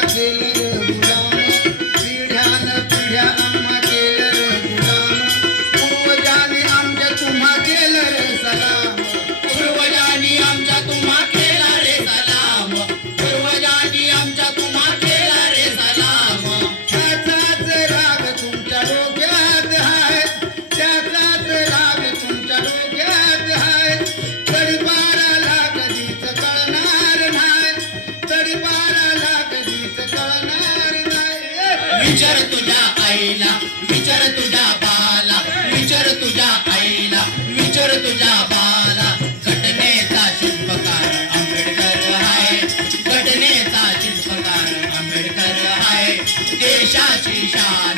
तुम्हा केलं गुलाम, पिढ्यान पिढ्या आम्हा केलं गुलाम, पूर्वजांनी आमच्या तुम्हा केलं रे सलाम, पूर्वजांनी आमच्या तुम्हा केला रे सलाम, पूर्वजांनी आमच्या तुम्हा केला रे सलाम. त्याचाच राग तुमच्या डोक्यात आहे, त्याचाच राग तुमच्या डोक्यात आहे, तडीपाराला कधीच कळणार नाही, तडीपाराला कधीच कळणार नाही. विचार तुझ्या आईला, विचार तुझ्या बाला, विचार तुझ्या आईला, विचार तुझ्या बाला. घटनेचा शिल्पकार आंबेडकर आहे, घटनेचा शिल्पकार आंबेडकर आहे. देशाची शान